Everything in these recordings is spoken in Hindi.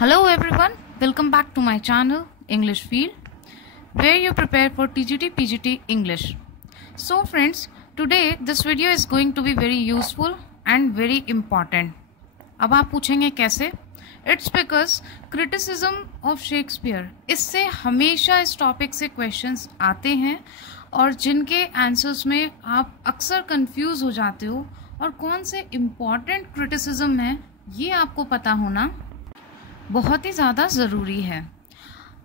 Hello everyone, welcome back to my channel English Field, where you prepare for TGT PGT English. So friends, today this video is going to be very useful and very important. अब आप पूछेंगे कैसे? It's because criticism of Shakespeare, इससे हमेशा इस टॉपिक से क्वेश्चंस आते हैं और जिनके आंसर्स में आप अक्सर कंफ्यूज हो जाते हो और कौन से इम्पॉर्टेंट क्रिटिसिज्म है ये आपको पता होना बहुत ही ज़्यादा ज़रूरी है।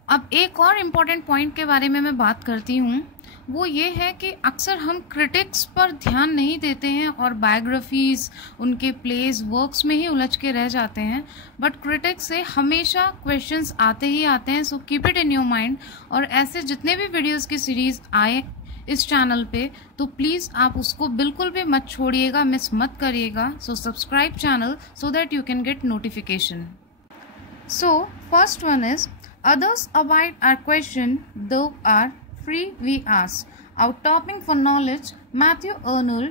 अब एक और इम्पॉर्टेंट पॉइंट के बारे में मैं बात करती हूँ, वो ये है कि अक्सर हम क्रिटिक्स पर ध्यान नहीं देते हैं और बायोग्राफीज़, उनके प्लेस, वर्क्स में ही उलझ के रह जाते हैं। बट क्रिटिक्स से हमेशा क्वेश्चंस आते ही आते हैं, so keep it in your mind. और ऐसे जितने भी वीडियोस की सीरीज़ आए इस चैनल पे तो प्लीज़ आप उसको बिल्कुल भी मत छोड़िएगा, मिस मत करिएगा। So subscribe channel so that you can get notification. So, first one is, others abide our question, though are free we ask. Outtopping for knowledge, Matthew Arnold.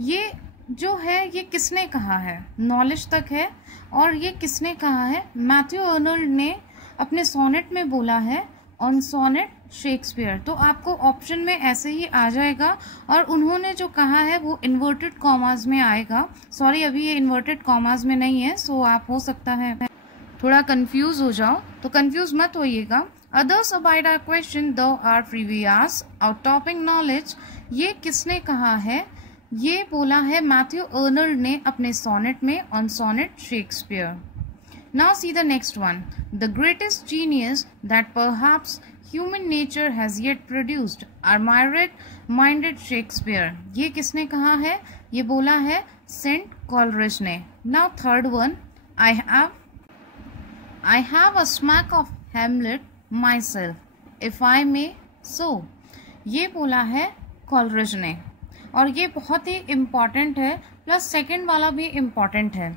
ये जो है ये किसने कहा है? नॉलेज तक है और ये किसने कहा है? मैथ्यू अर्नल्ड ने अपने सोनेट में बोला है, ऑन सोनेट शेक्सपियर। तो आपको ऑप्शन में ऐसे ही आ जाएगा और उन्होंने जो कहा है वो इन्वर्टेड कॉमास में आएगा। सॉरी, अभी ये इन्वर्टेड कॉमास में नहीं है, सो आप हो सकता है थोड़ा कंफ्यूज हो जाओ, तो कंफ्यूज मत होइएगा। Others abide our question thou art free we ask, out-topping knowledge, ये किसने कहा है? ये बोला है मैथ्यू अर्नल्ड ने अपने सोनेट में, on sonnet Shakespeare. Now see the next one, the greatest genius that perhaps human nature has yet produced, admired minded Shakespeare. ये किसने कहा है? ये बोला है सेंट कॉलरिज ने। Now third one, I have a smack of Hamlet myself, if I may so. ये बोला है कॉलरिज ने और ये बहुत ही इम्पॉर्टेंट है, प्लस सेकंड वाला भी इम्पॉर्टेंट है।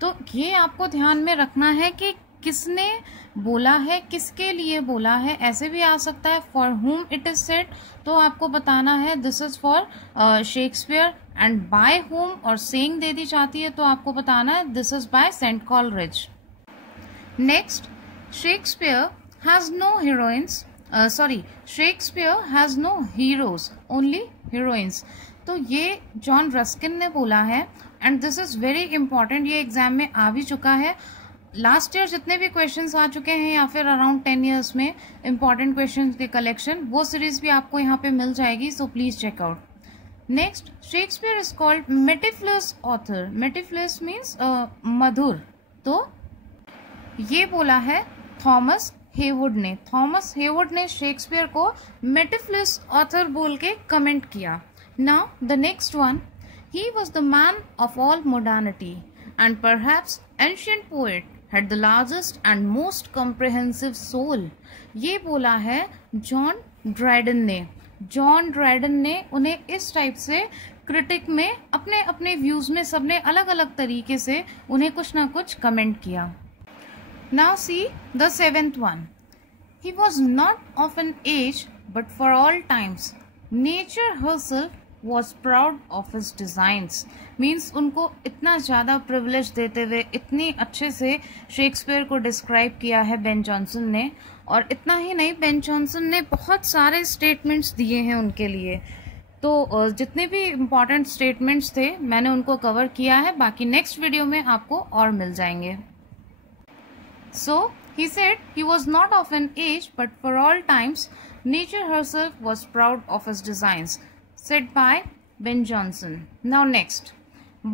तो ये आपको ध्यान में रखना है कि किसने बोला है, किसके लिए बोला है। ऐसे भी आ सकता है for whom it is said, तो आपको बताना है this is for Shakespeare. And by whom और सेइंग दे दी जाती है तो आपको बताना है this is by Saint Coleridge. Next, Shakespeare has no heroines. Shakespeare has no heroes, only heroines. तो ये जॉन रस्किन ने बोला है and this is very important. ये एग्जाम में आ भी चुका है। लास्ट ईयर जितने भी क्वेश्चंस आ चुके हैं या फिर अराउंड 10 ईयर्स में इंपॉर्टेंट क्वेश्चंस के कलेक्शन, वो सीरीज भी आपको यहाँ पे मिल जाएगी, so please check out. Next, Shakespeare is called mellifluous author. Mellifluous means मधुर। तो ये बोला है थॉमस हेवुड ने। थॉमस हेवुड ने शेक्सपियर को मेटिफुलस ऑथर बोल के कमेंट किया। Now the next one, he was the man of all modernity and perhaps ancient poet had the largest and most comprehensive soul. ये बोला है जॉन ड्राइडन ने। जॉन ड्राइडन ने उन्हें इस टाइप से क्रिटिक में अपने अपने व्यूज में सबने अलग अलग तरीके से उन्हें कुछ ना कुछ कमेंट किया। Now see the seventh one. He was not of an age, but for all times. Nature herself was proud of his designs. Means उनको इतना ज़्यादा privilege देते हुए इतनी अच्छे से शेक्सपियर को डिस्क्राइब किया है बेन जॉनसन ने। और इतना ही नहीं, बेन जॉनसन ने बहुत सारे स्टेटमेंट्स दिए हैं उनके लिए। तो जितने भी इम्पॉर्टेंट स्टेटमेंट्स थे मैंने उनको कवर किया है, बाकी नेक्स्ट वीडियो में आपको और मिल जाएंगे। So, he said he was not of an age, but for all times, nature herself was proud of his designs, said by Ben Jonson. Now next,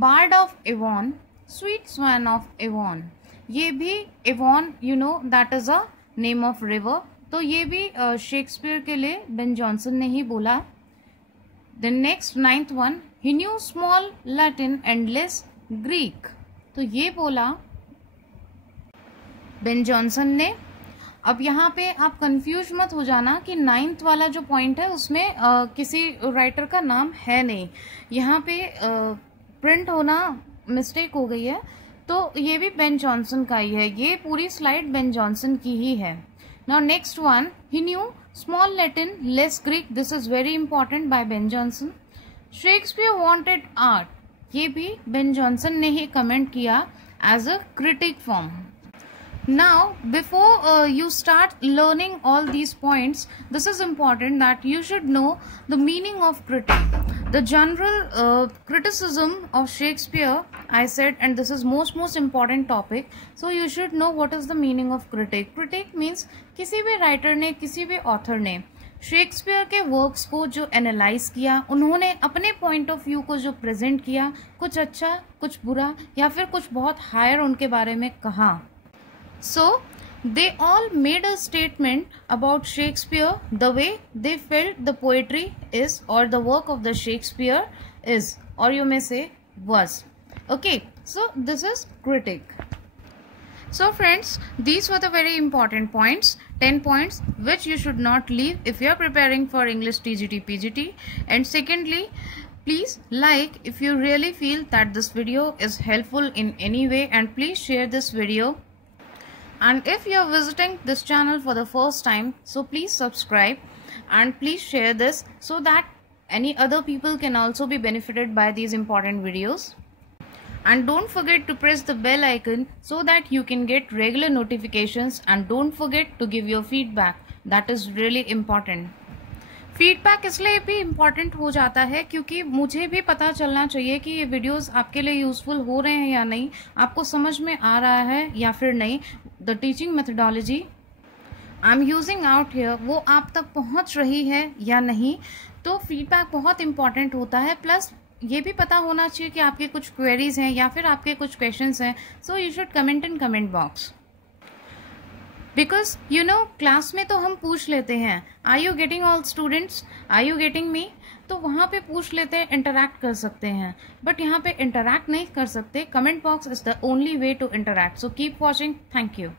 Bard of Avon, Sweet Swan of Avon. ये भी Avon, you know, that is a name of river. तो ये भी शेक्सपियर के लिए बेन जॉनसन ने ही बोला। The next ninth one, he knew small Latin and less Greek. तो ये बोला बेन जॉनसन ने। अब यहाँ पे आप कंफ्यूज मत हो जाना कि नाइन्थ वाला जो पॉइंट है उसमें किसी राइटर का नाम है नहीं, यहाँ पे प्रिंट होना मिस्टेक हो गई है। तो ये भी बेन जॉनसन का ही है, ये पूरी स्लाइड बेन जॉनसन की ही है। Now next one, he knew small Latin less Greek, this is very important by Ben Jonson. Shakespeare wanted art, ये भी बेन जॉनसन ने ही कमेंट किया as a critic form. Now, before you start learning all these points, this is important that you should know the meaning of critique. The general criticism of Shakespeare, I said, and this is most important topic. So you should know what is the meaning of critique. Critique means किसी भी writer ने, किसी भी author ने शेक्सपियर के वर्क्स को जो एनालाइज किया, उन्होंने अपने पॉइंट ऑफ व्यू को जो प्रेजेंट किया, कुछ अच्छा, कुछ बुरा, या फिर कुछ बहुत हायर उनके बारे में कहा. So they all made a statement about Shakespeare the way they felt the poetry is, or the work of the Shakespeare is, or you may say was. Okay, so this is critique. So friends, these were the very important points, 10 points which you should not leave if you are preparing for English TGT PGT. And secondly, please like if you really feel that this video is helpful in any way, and please share this video. And if you are visiting this channel for the first time, so please subscribe and please share this so that any other people can also be benefited by these important videos. And don't forget to press the bell icon so that you can get regular notifications, and don't forget to give your feedback. That is really important. Feedback इसलिए भी इम्पॉर्टेंट हो जाता है क्योंकि मुझे भी पता चलना चाहिए कि ये वीडियोस आपके लिए यूजफुल हो रहे हैं या नहीं, आपको समझ में आ रहा है या फिर नहीं. The teaching methodology I am using out here, वो आप तक पहुंच रही है या नहीं. तो फीडबैक बहुत इम्पॉर्टेंट होता है. प्लस ये भी पता होना चाहिए कि आपके कुछ क्वेरीज हैं या फिर आपके कुछ क्वेश्चंस हैं. So you should comment in comment box. Because you know, class में तो हम पूछ लेते हैं, are you getting all students, are you getting me, तो वहाँ पे पूछ लेते हैं, इंटरैक्ट कर सकते हैं. बट यहाँ पे इंटरैक्ट नहीं कर सकते. Comment box is the only way to interact. So keep watching. Thank you.